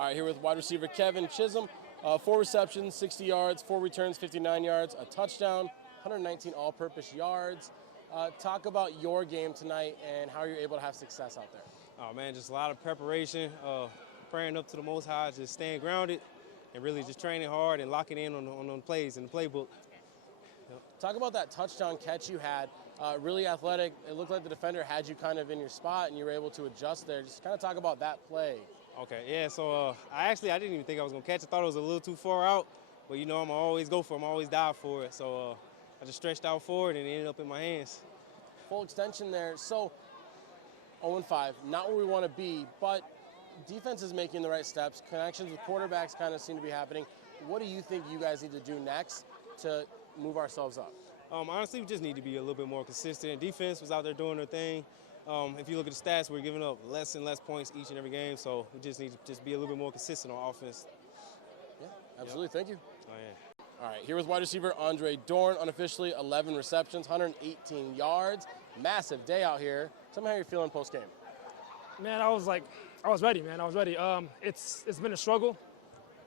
All right, here with wide receiver Kevin Chisholm. 4 receptions, 60 yards, 4 returns, 59 yards, a touchdown, 119 all-purpose yards. Talk about your game tonight and how you're able to have success out there. Oh man, just a lot of preparation, praying up to the Most High, just staying grounded, and really just training hard and locking in on the plays in the playbook. Yep. Talk about that touchdown catch you had. Really athletic. It looked like the defender had you kind of in your spot, and you were able to adjust there. Just kind of talk about that play. Okay, yeah. So I didn't even think I was gonna catch it. I thought it was a little too far out, but you know I'm always go for it. I'm always dive for it. So I just stretched out forward and it ended up in my hands. Full extension there. So 0-5, not where we want to be, but defense is making the right steps. Connections with quarterbacks kind of seem to be happening. What do you think you guys need to do next to move ourselves up? Honestly, we just need to be a little bit more consistent. Defense was out there doing their thing. If you look at the stats, we're giving up less and less points each and every game, so we just need to be a little bit more consistent on offense. Yeah, absolutely. Yep. Thank you. Oh, yeah. All right, here with wide receiver Andre Dorn, unofficially 11 receptions, 118 yards. Massive day out here. Tell me how you're feeling post-game. Man, I was ready, man. I was ready. It's been a struggle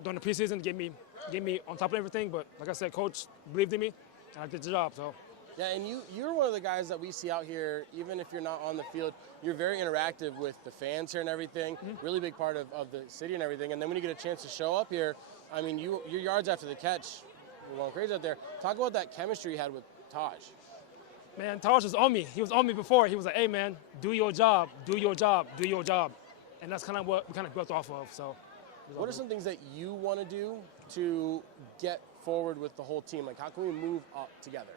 during the preseason to get me on top of everything, but like I said, coach believed in me, and I did the job, so. Yeah, and you're one of the guys that we see out here, even if you're not on the field, you're very interactive with the fans here and everything, really big part of the city and everything. And then when you get a chance to show up here, I mean, your yards after the catch, you're going crazy out there. Talk about that chemistry you had with Taj. Man, Taj was on me. He was on me before. He was like, hey, man, do your job, do your job, do your job. And that's kind of what we kind of built off of, so. What are some things that you want to do to get forward with the whole team? Like, how can we move up together?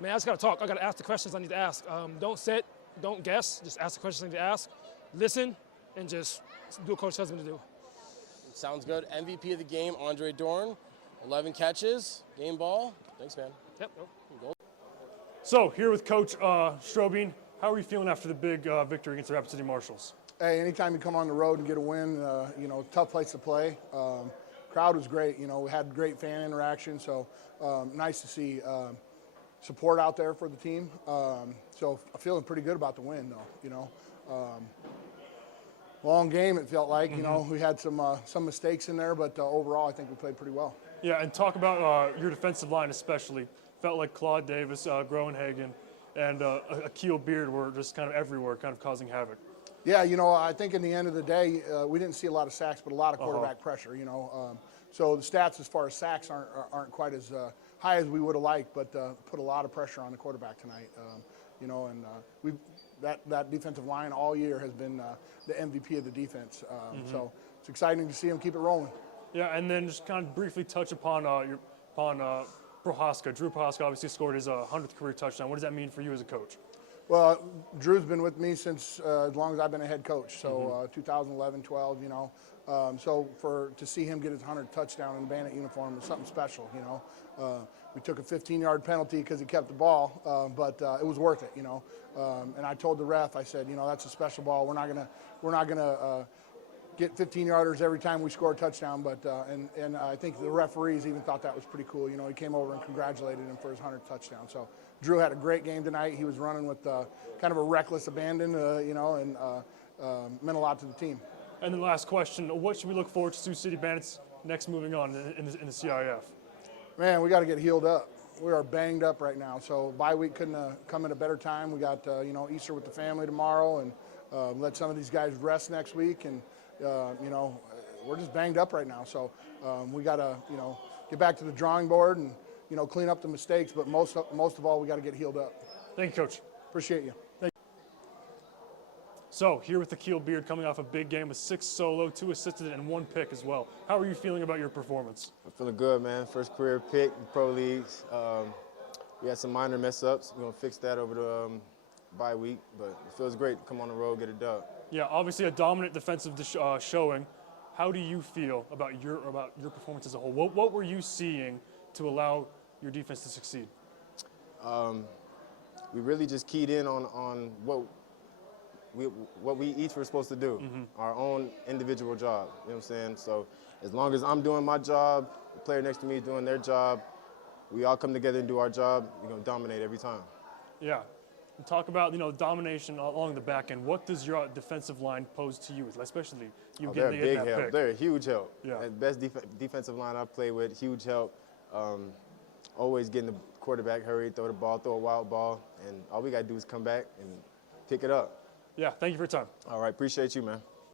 Man, I just got to talk. I got to ask the questions I need to ask. Don't sit, don't guess. Just ask the questions I need to ask. Listen, and just do what Coach tells me to do. Sounds good. MVP of the game, Andre Dorn, 11 catches, game ball. Thanks, man. Yep. So here with Coach Strobing, how are you feeling after the big victory against the Rapid City Marshals? Hey, anytime you come on the road and get a win, tough place to play. Crowd was great. We had great fan interaction, so nice to see support out there for the team. So I'm feeling pretty good about the win, though. Long game, it felt like. We had some mistakes in there, but overall, I think we played pretty well. Yeah, and talk about your defensive line especially. Felt like Claude Davis, Groenhagen, and Akil Beard were just kind of everywhere, kind of causing havoc. Yeah, I think in the end of the day, we didn't see a lot of sacks, but a lot of quarterback pressure, So the stats as far as sacks aren't quite as high as we would have liked, but put a lot of pressure on the quarterback tonight. That defensive line all year has been the MVP of the defense. So it's exciting to see him keep it rolling. Yeah, and then just kind of briefly touch upon Prohaska. Drew Prohaska obviously scored his 100th career touchdown. What does that mean for you as a coach? Well, Drew's been with me since as long as I've been a head coach, so 2011, 12, So to see him get his 100th touchdown in a Bandit uniform was something special, We took a 15-yard penalty because he kept the ball, but it was worth it, And I told the ref, I said, that's a special ball. We're not gonna get 15-yarders every time we score a touchdown, but and I think the referees even thought that was pretty cool. He came over and congratulated him for his 100th touchdown. So Drew had a great game tonight. He was running with kind of a reckless abandon, and meant a lot to the team. And then last question, what should we look forward to Sioux City Bandits next moving on in the CIF? Man, we got to get healed up. We are banged up right now, so bye week couldn't come at a better time. We got Easter with the family tomorrow, and let some of these guys rest next week, and we're just banged up right now. So we got to get back to the drawing board and clean up the mistakes, but most of all, we got to get healed up. Thank you, Coach. Appreciate you. Thank you. So here with Akil Beard coming off a big game with 6 solo, 2 assisted, and 1 pick as well. How are you feeling about your performance? I'm feeling good, man. First career pick in pro leagues. We had some minor mess ups. We're gonna fix that over the bye week, but it feels great to come on the road, get it done. Yeah, obviously a dominant defensive showing. How do you feel about your performance as a whole? What were you seeing to allow your defense to succeed? We really just keyed in on what we each were supposed to do, our own individual job. You know what I'm saying? So as long as I'm doing my job, the player next to me doing their job, we all come together and do our job, we're gonna dominate every time. Yeah. Talk about, domination along the back end. What does your defensive line pose to you, especially you They're a getting big that help. pick? They're a huge help. Yeah. Best defensive line I've played with, huge help. Always getting the quarterback hurry, throw a wild ball, and all we got to do is come back and pick it up. Yeah, thank you for your time. All right, appreciate you, man.